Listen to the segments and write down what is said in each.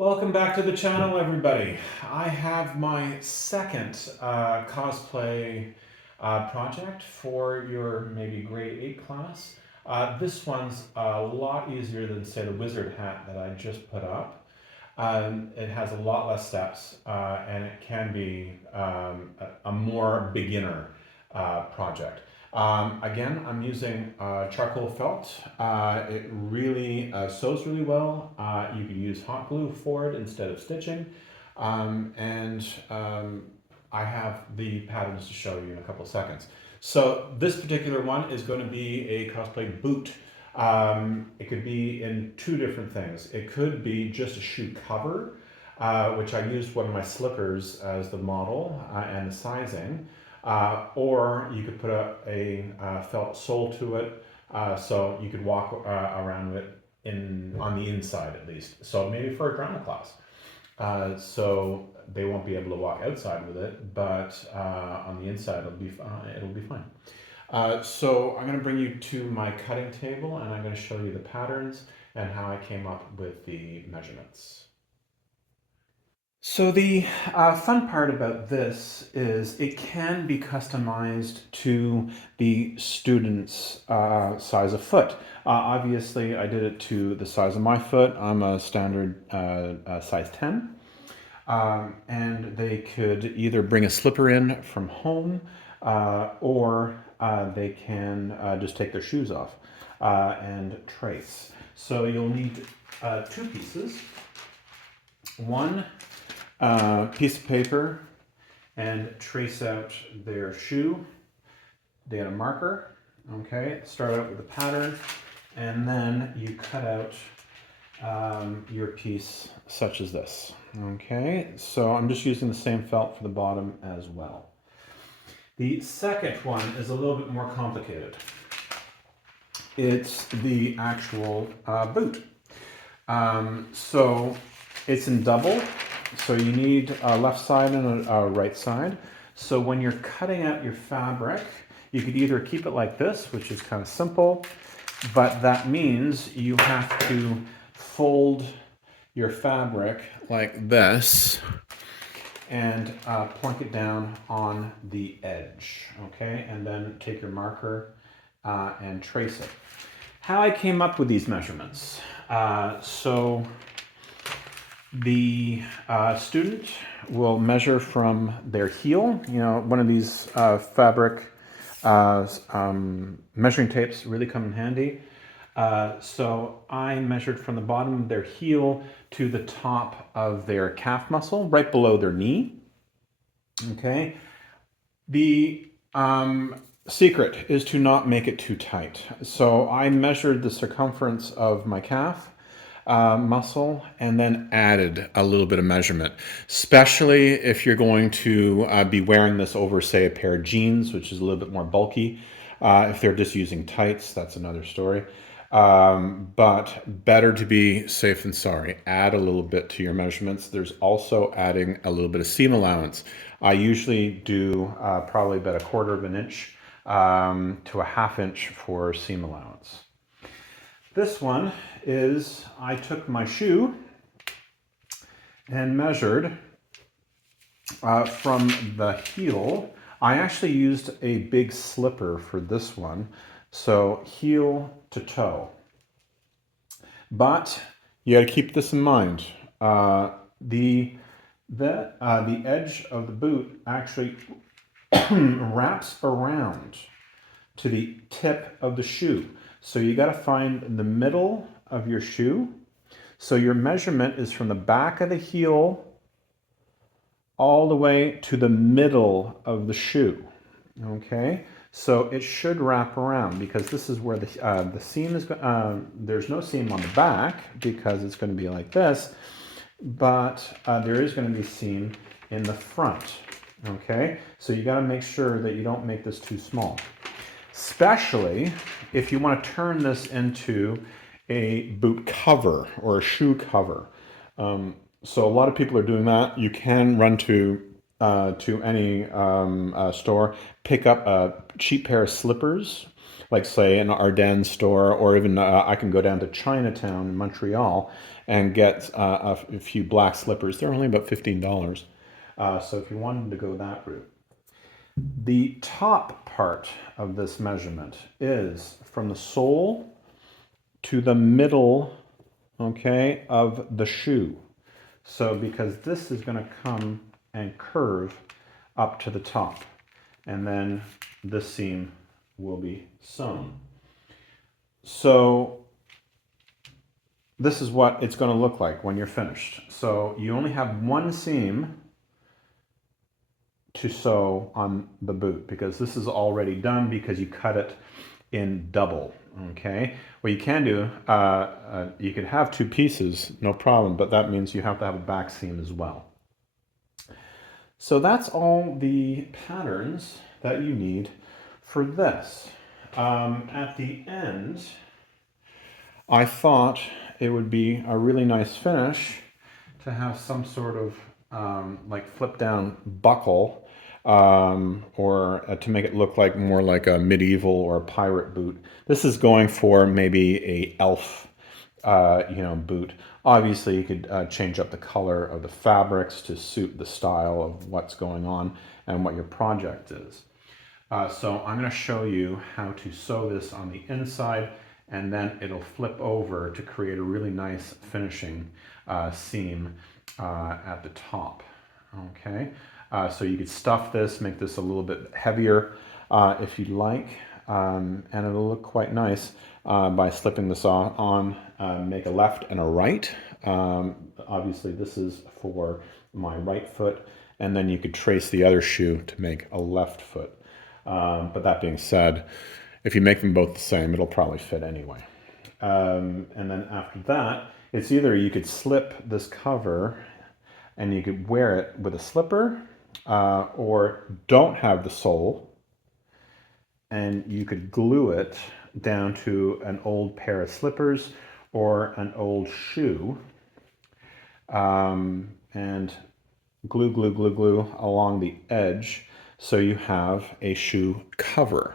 Welcome back to the channel, everybody. I have my second cosplay project for your maybe grade 8 class. This one's a lot easier than, say, the wizard hat that I just put up. It has a lot less steps, and it can be a more beginner project. Again, I'm using charcoal felt. It really sews really well. You can use hot glue for it instead of stitching. And I have the patterns to show you in a couple of seconds. So this particular one is going to be a cosplay boot. It could be in two different things. It could be just a shoe cover, which I used one of my slippers as the model and the sizing. Or you could put a felt sole to it, so you could walk around with it on the inside at least. So maybe for a drama class. So they won't be able to walk outside with it, but on the inside it'll be fine. So I'm going to bring you to my cutting table, and I'm going to show you the patterns and how I came up with the measurements. So the fun part about this is it can be customized to the student's size of foot. Obviously, I did it to the size of my foot. I'm a standard size 10. And they could either bring a slipper in from home or they can just take their shoes off and trace. So you'll need two pieces. One piece of paper and trace out their shoe. They had a marker, okay? Start out with a pattern, and then you cut out your piece such as this. Okay, so I'm just using the same felt for the bottom as well. The second one is a little bit more complicated. It's the actual boot. So it's in double, so you need a left side and a right side. So when you're cutting out your fabric, you could either keep it like this, which is kind of simple, but that means you have to fold your fabric like this and plunk it down on the edge, okay? And then take your marker and trace it. How I came up with these measurements. So the student will measure from their heel. You know, one of these fabric measuring tapes really come in handy. So I measured from the bottom of their heel to the top of their calf muscle, right below their knee. Okay. The secret is to not make it too tight. So I measured the circumference of my calf muscle and then added a little bit of measurement, especially if you're going to be wearing this over, say, a pair of jeans, which is a little bit more bulky. If they're just using tights, that's another story. But better to be safe than sorry. Add a little bit to your measurements. There's also adding a little bit of seam allowance. I usually do probably about 1/4 of an inch to a 1/2 inch for seam allowance. This one is, I took my shoe and measured from the heel. I actually used a big slipper for this one, so heel to toe. But you got to keep this in mind. The edge of the boot actually wraps around to the tip of the shoe. So you got to find the middle of your shoe. So your measurement is from the back of the heel all the way to the middle of the shoe. Okay, so it should wrap around because this is where the seam is. There's no seam on the back because it's going to be like this, but there is going to be seam in the front. Okay, so you got to make sure that you don't make this too small, especially if you want to turn this into a boot cover or a shoe cover. So a lot of people are doing that. You can run to any store, pick up a cheap pair of slippers, like say an Ardennes store, or even I can go down to Chinatown in Montreal and get a few black slippers. They're only about $15. So if you wanted to go that route. The top part of this measurement is from the sole to the middle, okay, of the shoe. So because this is going to come and curve up to the top, and then this seam will be sewn. So this is what it's going to look like when you're finished. So you only have one seam to sew on the boot because this is already done because you cut it in double. Okay, what you can do, you could have two pieces, no problem, but that means you have to have a back seam as well. So that's all the patterns that you need for this. At the end, I thought it would be a really nice finish to have some sort of like flip down buckle, or to make it look like more like a medieval or a pirate boot. This is going for maybe a elf boot. Obviously, you could change up the color of the fabrics to suit the style of what's going on and what your project is. So I'm going to show you how to sew this on the inside, and then it'll flip over to create a really nice finishing seam at the top. Okay, so you could stuff this, make this a little bit heavier if you'd like, and it'll look quite nice by slipping this on. Make a left and a right. Obviously this is for my right foot, and then you could trace the other shoe to make a left foot. But that being said, if you make them both the same, it'll probably fit anyway. And then after that, it's either you could slip this cover and you could wear it with a slipper, or don't have the sole, and you could glue it down to an old pair of slippers or an old shoe, and glue along the edge so you have a shoe cover.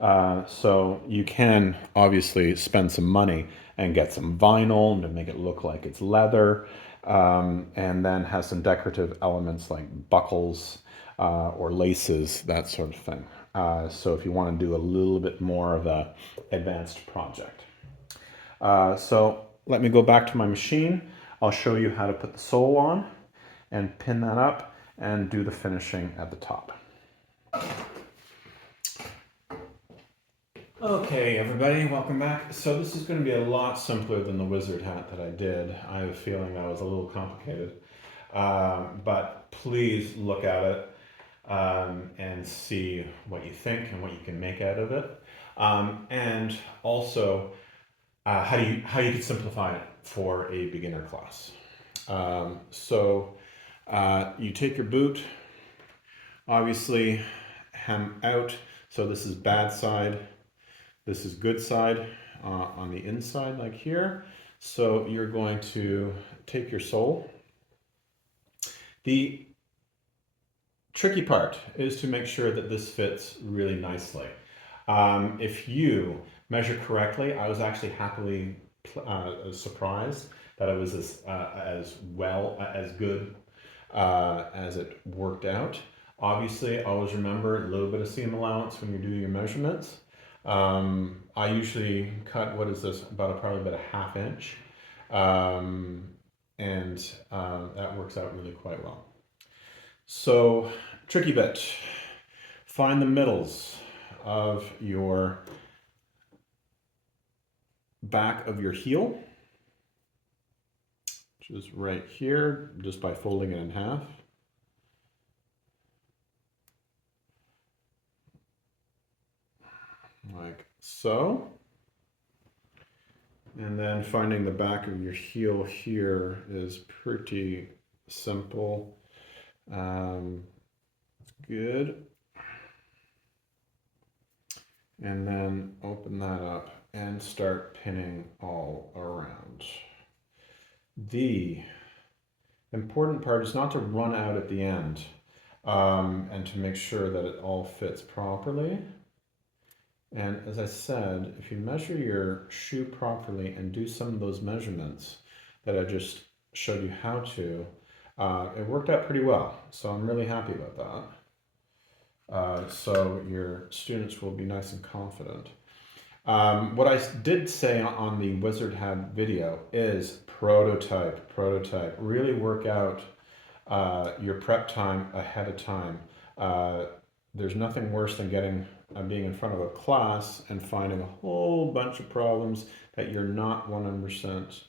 So you can obviously spend some money and get some vinyl to make it look like it's leather, and then has some decorative elements like buckles or laces, that sort of thing. So if you want to do a little bit more of a advanced project. So let me go back to my machine. I'll show you how to put the sole on and pin that up and do the finishing at the top. Okay, everybody, welcome back. So this is going to be a lot simpler than the wizard hat that I did. I have a feeling that was a little complicated, but please look at it and see what you think and what you can make out of it, and also how you could simplify it for a beginner class. So you take your boot, obviously hem out. So this is bad side. This is good side on the inside, like here. So you're going to take your sole. The tricky part is to make sure that this fits really nicely. If you measure correctly, I was actually happily surprised that it was as good as it worked out. Obviously, always remember a little bit of seam allowance when you do your measurements. I usually cut, what is this, probably about a ½ inch, and that works out really quite well. So, tricky bit, find the middles of your back of your heel, which is right here, just by folding it in half. Like so. And then finding the back of your heel here is pretty simple. Good. And then open that up and start pinning all around. The important part is not to run out at the end, and to make sure that it all fits properly. And as I said, if you measure your shoe properly and do some of those measurements, that I just showed you how to, it worked out pretty well. So I'm really happy about that. So your students will be nice and confident. What I did say on the Wizard Hat video is prototype, prototype. Really work out your prep time ahead of time. Uh, there's nothing worse than being in front of a class and finding a whole bunch of problems that you're not 100%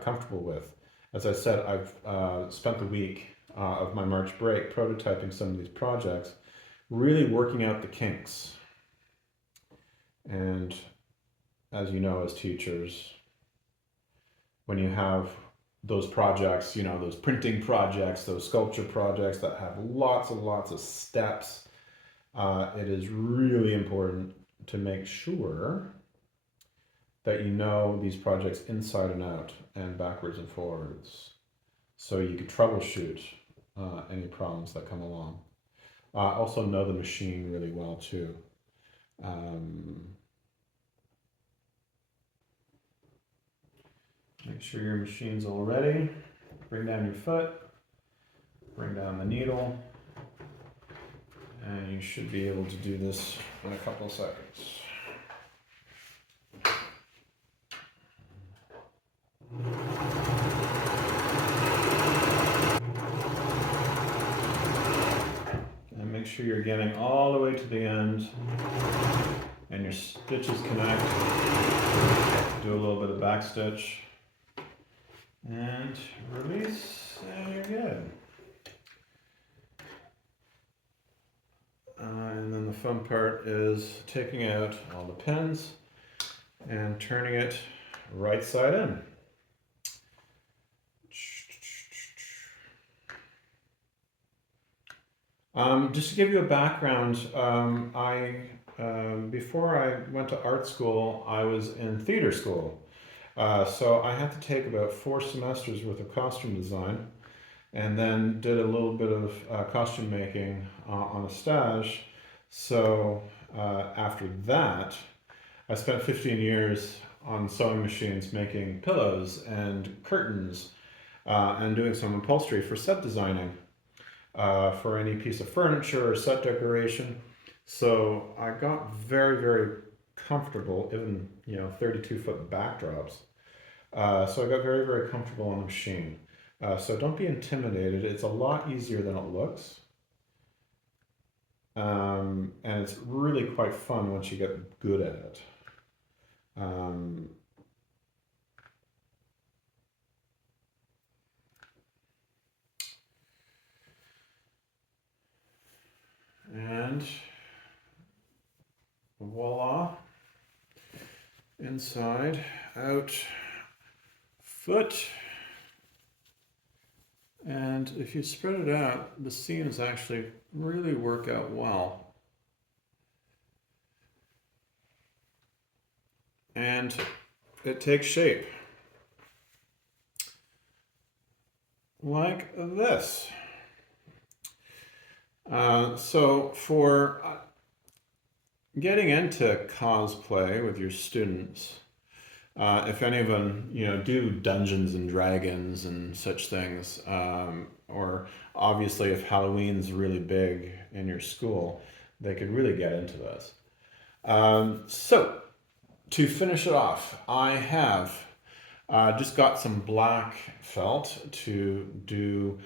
comfortable with. As I said, I've spent the week of my March break prototyping some of these projects, really working out the kinks. And as you know, as teachers, when you have those projects, those printing projects, those sculpture projects that have lots and lots of steps, it is really important to make sure that you know these projects inside and out and backwards and forwards, so you can troubleshoot any problems that come along. Also know the machine really well too. Make sure your machine's all ready. Bring down your foot, bring down the needle, and you should be able to do this in a couple of seconds. And make sure you're getting all the way to the end and your stitches connect. Do a little bit of back stitch and release, and you're good. And then the fun part is taking out all the pins and turning it right side in. Just to give you a background, before I went to art school, I was in theater school. So I had to take about 4 semesters worth of costume design, and then did a little bit of costume making on a stage. So after that, I spent 15 years on sewing machines making pillows and curtains and doing some upholstery for set designing for any piece of furniture or set decoration. So I got very, very comfortable, even 32-foot backdrops. So I got very, very comfortable on the machine. So don't be intimidated. It's a lot easier than it looks. And it's really quite fun once you get good at it. And voila, inside, out, foot. And if you spread it out, the seams actually really work out well. And it takes shape. Like this. So for getting into cosplay with your students, if any of them, do Dungeons and Dragons and such things, or obviously if Halloween's really big in your school, they could really get into this. So to finish it off, I have just got some black felt to do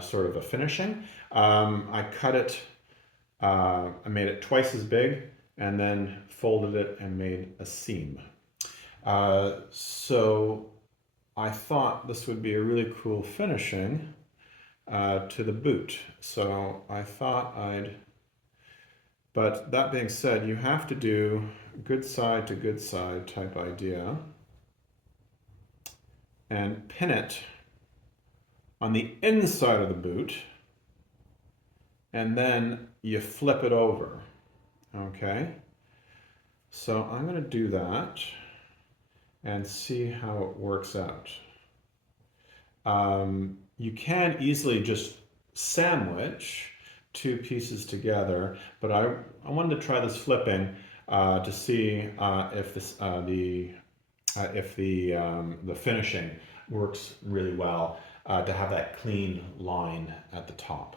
sort of a finishing. I cut it, I made it twice as big, and then folded it and made a seam. So I thought this would be a really cool finishing to the boot. So I thought but that being said, you have to do good side to good side type idea and pin it on the inside of the boot, and then you flip it over. Okay, so I'm going to do that and see how it works out. You can easily just sandwich 2 pieces together, but I wanted to try this flipping to see if the if the finishing works really well, to have that clean line at the top.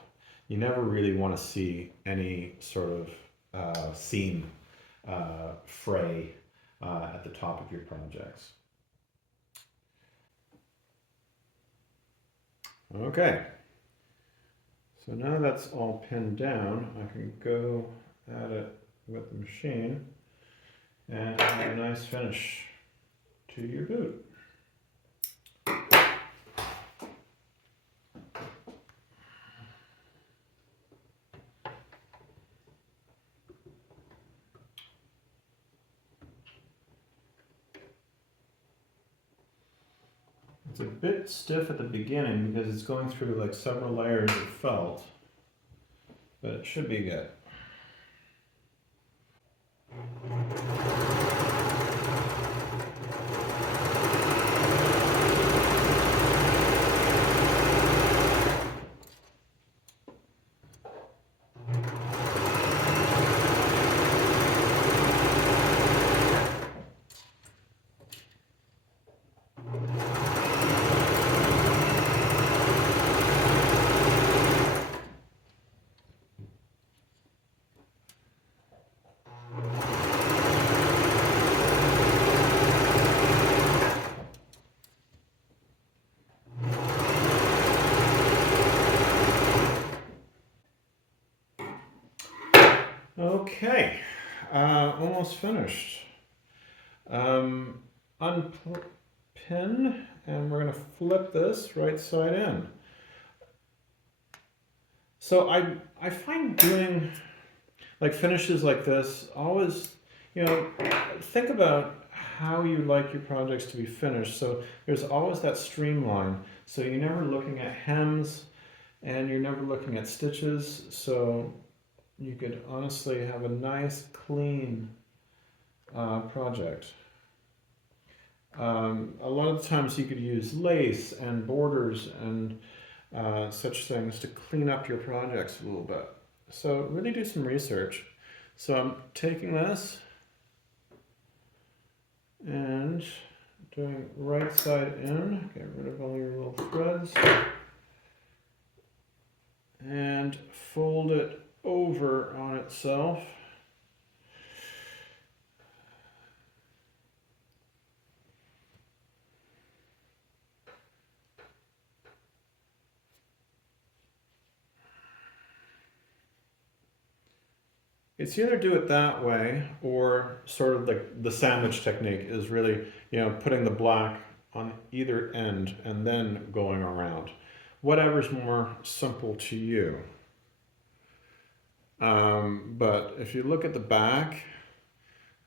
You never really want to see any sort of seam fray at the top of your projects. Okay, so now that's all pinned down, I can go at it with the machine and have a nice finish to your boot. It's a bit stiff at the beginning because it's going through like several layers of felt, but it should be good. Okay, almost finished. Unpin, and we're going to flip this right side in. So I find doing like finishes like this always, think about how you like your projects to be finished. So there's always that streamline. So you're never looking at hems and you're never looking at stitches. So you could honestly have a nice clean project. A lot of the times you could use lace and borders and such things to clean up your projects a little bit. So really do some research. So I'm taking this and doing right side in, get rid of all your little threads, and fold it over on itself. It's either do it that way or sort of the sandwich technique is really, putting the black on either end and then going around. Whatever's more simple to you. But if you look at the back,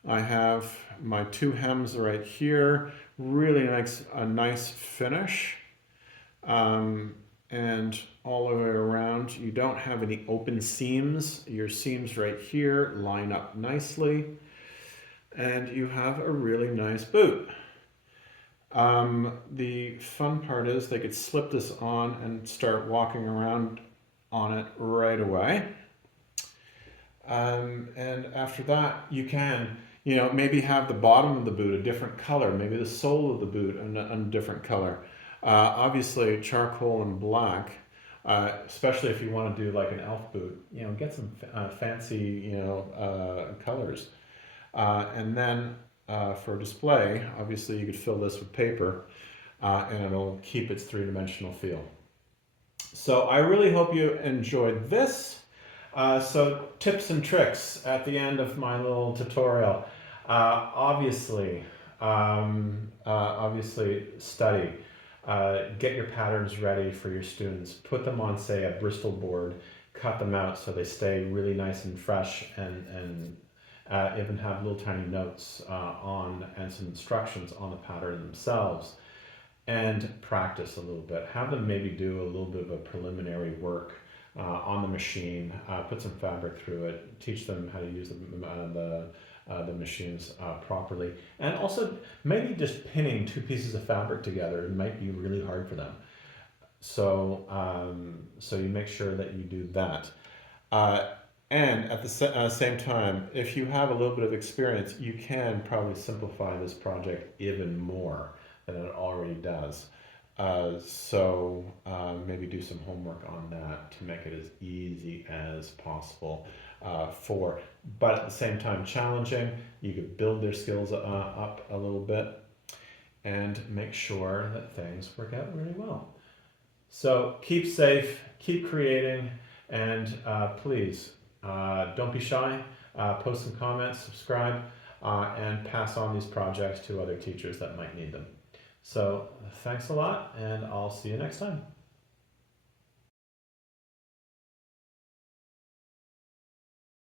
I have my two hems right here, really nice, a nice finish. And all the way around, you don't have any open seams. Your seams right here line up nicely, and you have a really nice boot. The fun part is they could slip this on and start walking around on it right away. And after that, you can, maybe have the bottom of the boot a different color, maybe the sole of the boot a different color. Obviously, charcoal and black, especially if you want to do like an elf boot, get some fancy, colors. And then for display, obviously you could fill this with paper and it'll keep its three-dimensional feel. So I really hope you enjoyed this. So tips and tricks at the end of my little tutorial. Obviously study. Get your patterns ready for your students. Put them on, say, a Bristol board. Cut them out so they stay really nice and fresh, and even have little tiny notes and some instructions on the pattern themselves. And practice a little bit. Have them maybe do a little bit of a preliminary work on the machine. Put some fabric through it. Teach them how to use the machines properly, and also maybe just pinning two pieces of fabric together might be really hard for them. So so you make sure that you do that. And at the same time, if you have a little bit of experience, you can probably simplify this project even more than it already does. Maybe do some homework on that to make it as easy as possible but at the same time challenging. You could build their skills up a little bit and make sure that things work out really well. So keep safe, keep creating, and please don't be shy. Post some comments, subscribe, and pass on these projects to other teachers that might need them. So thanks a lot, and I'll see you next time.